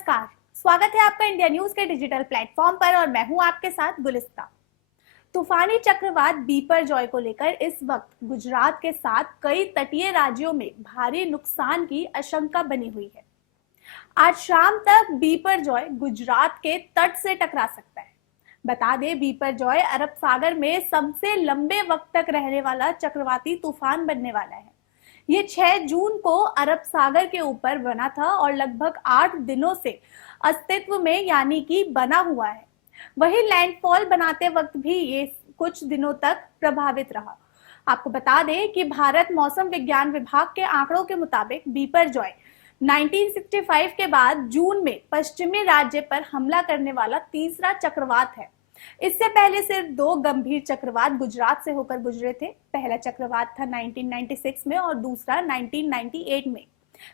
नमस्कार, स्वागत है आपका इंडिया न्यूज के डिजिटल प्लेटफॉर्म पर और मैं हूं आपके साथ गुलिस्ता। तूफानी चक्रवात बिपरजॉय को लेकर इस वक्त गुजरात के साथ कई तटीय राज्यों में भारी नुकसान की आशंका बनी हुई है। आज शाम तक बिपरजॉय गुजरात के तट से टकरा सकता है। बता दें, बिपरजॉय अरब सागर में सबसे लंबे वक्त तक रहने वाला चक्रवाती तूफान बनने वाला है। ये 6 जून को अरब सागर के ऊपर बना था और लगभग 8 दिनों से अस्तित्व में यानी कि बना हुआ है। वही लैंडफॉल बनाते वक्त भी ये कुछ दिनों तक प्रभावित रहा। आपको बता दें कि भारत मौसम विज्ञान विभाग के आंकड़ों के मुताबिक बिपरजॉय 1965 के बाद जून में पश्चिमी राज्य पर हमला करने वाला तीसरा चक्रवात है। इससे पहले सिर्फ 2 गंभीर चक्रवात गुजरात से होकर गुजरे थे। पहला चक्रवात था 1996 में और दूसरा 1998 में।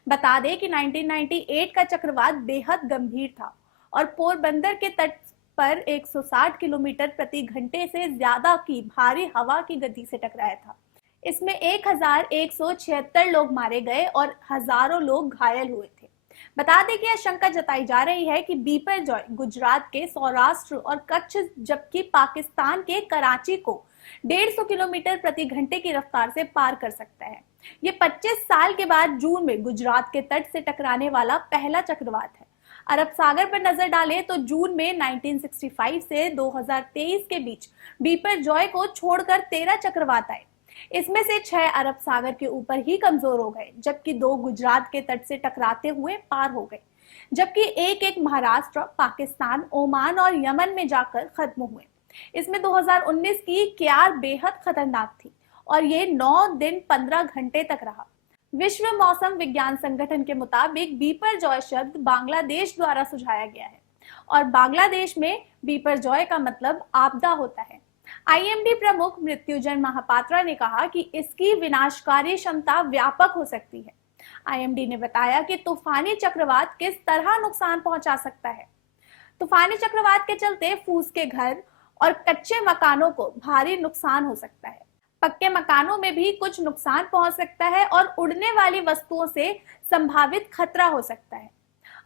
बता दें कि 1998 का चक्रवात बेहद गंभीर था और पोरबंदर के तट पर 160 किलोमीटर प्रति घंटे से ज्यादा की भारी हवा की गति से टकराया था। इसमें 1176 लोग मारे गए और हजारों लोग घायल हुए थे। बता दें कि आशंका जताई जा रही है कि बिपरजॉय गुजरात के सौराष्ट्र और कच्छ जबकि पाकिस्तान के कराची को 150 किलोमीटर प्रति घंटे की रफ्तार से पार कर सकता है। ये 25 साल के बाद जून में गुजरात के तट से टकराने वाला पहला चक्रवात है। अरब सागर पर नजर डालें तो जून में 1965 से 2023 के बीच बिपरजॉय को छोड़कर 13 चक्रवात आए। इसमें से 6 अरब सागर के ऊपर ही कमजोर हो गए, जबकि 2 गुजरात के तट से टकराते हुए पार हो गए, जबकि एक महाराष्ट्र, पाकिस्तान, ओमान और यमन में जाकर खत्म हुए। इसमें 2019 की क्यार बेहद खतरनाक थी और ये 9 दिन 15 घंटे तक रहा। विश्व मौसम विज्ञान संगठन के मुताबिक बिपरजॉय शब्द बांग्लादेश द्वारा सुझाया गया है और बांग्लादेश में बिपरजॉय का मतलब आपदा होता है। आईएमडी प्रमुख मृत्युंजय महापात्रा ने कहा कि इसकी विनाशकारी क्षमता व्यापक हो सकती है। आईएमडी ने बताया कि तूफानी चक्रवात किस तरह नुकसान पहुंचा सकता है। तूफानी चक्रवात के चलते फूस के घर और कच्चे मकानों को भारी नुकसान हो सकता है। पक्के मकानों में भी कुछ नुकसान पहुंच सकता है और उड़ने वाली वस्तुओं से संभावित खतरा हो सकता है।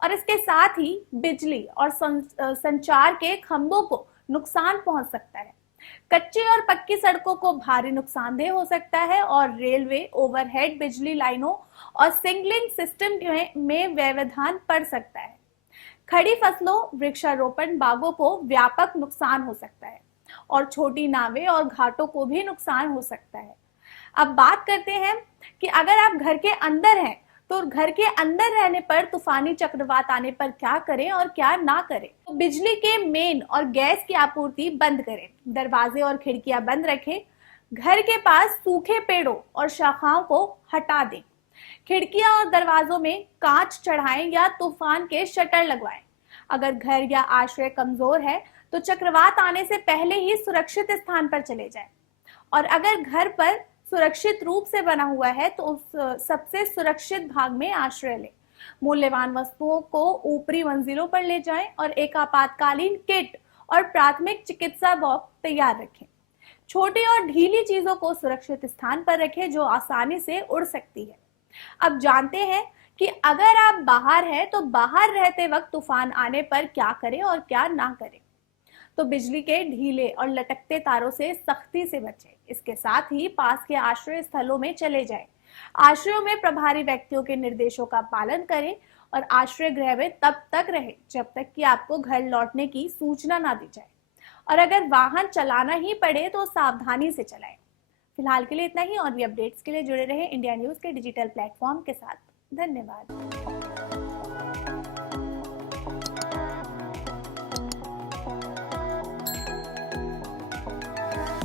और इसके साथ ही बिजली और संचार के खंभों को नुकसान पहुंच सकता है। कच्ची और पक्की सड़कों को भारी नुकसानदेह हो सकता है और रेलवे, ओवरहेड बिजली लाइनों और सिग्नलिंग सिस्टम में व्यवधान पड़ सकता है। खड़ी फसलों, वृक्षारोपण बागों को व्यापक नुकसान हो सकता है और छोटी नावें और घाटों को भी नुकसान हो सकता है। अब बात करते हैं कि अगर आप घर के अंदर हैं तो घर के अंदर रहने पर तूफानी चक्रवात आने पर क्या करें और क्या ना करें। तो बिजली के मेन और गैस की आपूर्ति बंद करें, दरवाजे और खिड़कियां बंद रखें, घर के पास सूखे पेड़ों और शाखाओं को हटा दें, खिड़कियां और दरवाजों में कांच चढ़ाएं या तूफान के शटर लगवाएं। अगर घर या आश्रय कमजोर है तो चक्रवात आने से पहले ही सुरक्षित स्थान पर चले जाएं। और अगर घर पर सुरक्षित रूप से बना हुआ है तो उस सबसे सुरक्षित भाग में आश्रय लें। मूल्यवान वस्तुओं को ऊपरी मंजिलों पर ले जाएं और एक आपातकालीन किट और प्राथमिक चिकित्सा बॉक्स तैयार रखें। छोटी और ढीली चीजों को सुरक्षित स्थान पर रखें जो आसानी से उड़ सकती है। अब जानते हैं कि अगर आप बाहर हैं तो बाहर रहते वक्त तूफान आने पर क्या करें और क्या ना करें। तो बिजली के ढीले और लटकते तारों से सख्ती से बचें। इसके साथ ही पास के आश्रय स्थलों में चले जाएं। आश्रयों में प्रभारी व्यक्तियों के निर्देशों का पालन करें और आश्रय गृह में तब तक रहें जब तक कि आपको घर लौटने की सूचना ना दी जाए। और अगर वाहन चलाना ही पड़े तो सावधानी से चलाएं। फिलहाल के लिए इतना ही और भी अपडेट्स के लिए जुड़े रहें इंडिया न्यूज के डिजिटल प्लेटफॉर्म के साथ। धन्यवाद।